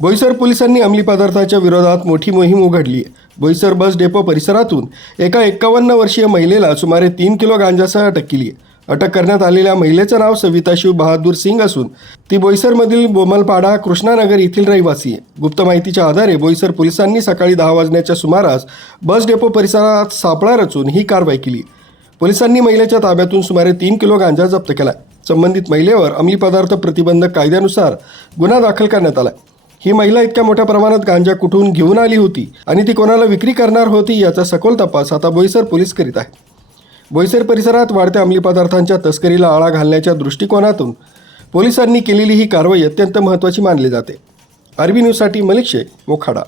बोईसर पोलिसांनी अंमली पदार्थाच्या विरोधात मोठी मोहीम उघडली आहे. बोईसर बस डेपो परिसरातून एका 51 वर्षीय महिलेला सुमारे 3 किलो गांजासह अटक केली आहे. अटक करण्यात आलेल्या महिलेचं नाव सविता शिव बहादूर सिंग असून ती बोईसरमधील बोमलपाडा कृष्णानगर येथील रहिवासी आहे. गुप्त माहितीच्या आधारे बोईसर पोलिसांनी सकाळी 10 वाजण्याच्या सुमारास बस डेपो परिसरात सापळा रचून ही कारवाई केली. पोलिसांनी महिलेच्या ताब्यातून सुमारे 3 किलो गांजा जप्त केला. संबंधित महिलेवर अंमली पदार्थ प्रतिबंधक कायद्यानुसार गुन्हा दाखल करण्यात आला. ही महिला इतक्या मोठ्या प्रमाणात गांजा कुठून घेऊन आली होती आणि ती कोणाला विक्री करणार होती याचा सखोल तपास आता बोईसर पोलीस करीत आहेत. बोईसर परिसरात वाढत्या अंमली पदार्थांच्या तस्करीला आळा घालण्याच्या दृष्टिकोनातून पोलिसांनी केलेली ही कारवाई अत्यंत महत्त्वाची मानली जाते. आरबी न्यूजसाठी मलिक शेख, मोखाडा.